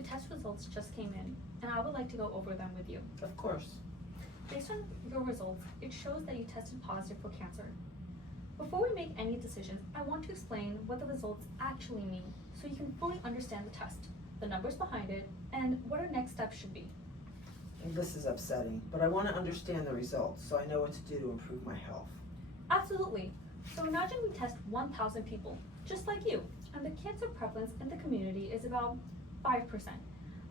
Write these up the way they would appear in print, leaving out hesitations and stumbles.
Your test results just came in, and I would like to go over them with you. Of course. Based on your results, it shows that you tested positive for cancer. Before we make any decisions, I want to explain what the results actually mean so you can fully understand the test, the numbers behind it, and what our next steps should be. This is upsetting, but I want to understand the results so I know what to do to improve my health. Absolutely. So imagine we test 1,000 people, just like you, and the cancer prevalence in the community is about 5%.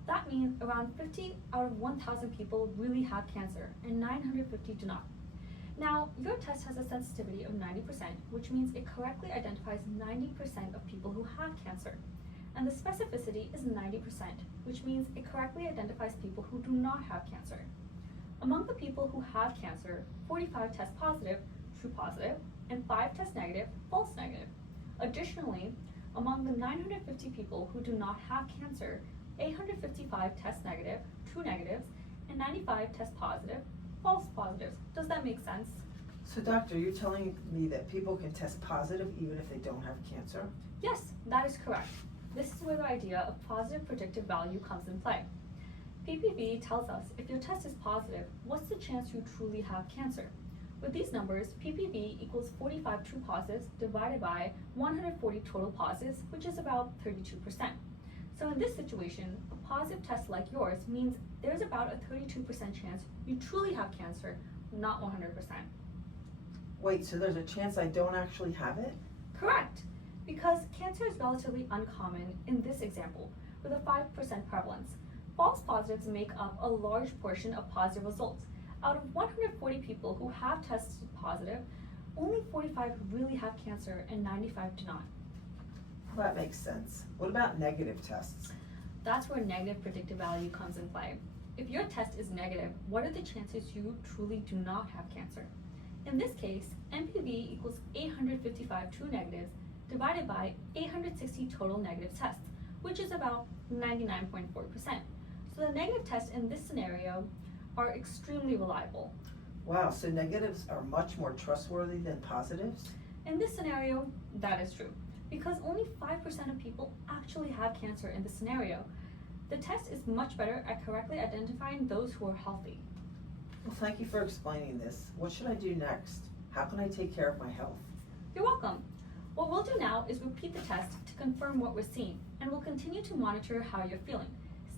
That means around 50 out of 1,000 people really have cancer, and 950 do not. Now, your test has a sensitivity of 90%, which means it correctly identifies 90% of people who have cancer. And the specificity is 90%, which means it correctly identifies people who do not have cancer. Among the people who have cancer, 45 test positive, true positive, and 5 test negative, false negative. Additionally, among the 950 people who do not have cancer, 855 test negative, true negatives, and 95 test positive, false positives. Does that make sense? So doctor, you're telling me that people can test positive even if they don't have cancer? Yes, that is correct. This is where the idea of positive predictive value comes in play. PPV tells us if your test is positive, what's the chance you truly have cancer? With these numbers, PPV equals 45 true positives divided by 140 total positives, which is about 32%. So in this situation, a positive test like yours means there's about a 32% chance you truly have cancer, not 100%. Wait, so there's a chance I don't actually have it? Correct, because cancer is relatively uncommon in this example, with a 5% prevalence. False positives make up a large portion of positive results. Out of 140 people who have tested positive, only 45 really have cancer and 95 do not. That makes sense. What about negative tests? That's where negative predictive value comes in play. If your test is negative, what are the chances you truly do not have cancer? In this case, NPV equals 855 true negatives divided by 860 total negative tests, which is about 99.4%. So the negative tests in this scenario are extremely reliable. Wow, so negatives are much more trustworthy than positives? In this scenario, that is true, because only 5% of people actually have cancer in this scenario. The test is much better at correctly identifying those who are healthy. Well, thank you for explaining this. What should I do next? How can I take care of my health? You're welcome. What we'll do now is repeat the test to confirm what we're seeing, and we'll continue to monitor how you're feeling.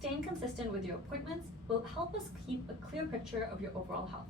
Staying consistent with your appointments will help us keep a clear picture of your overall health.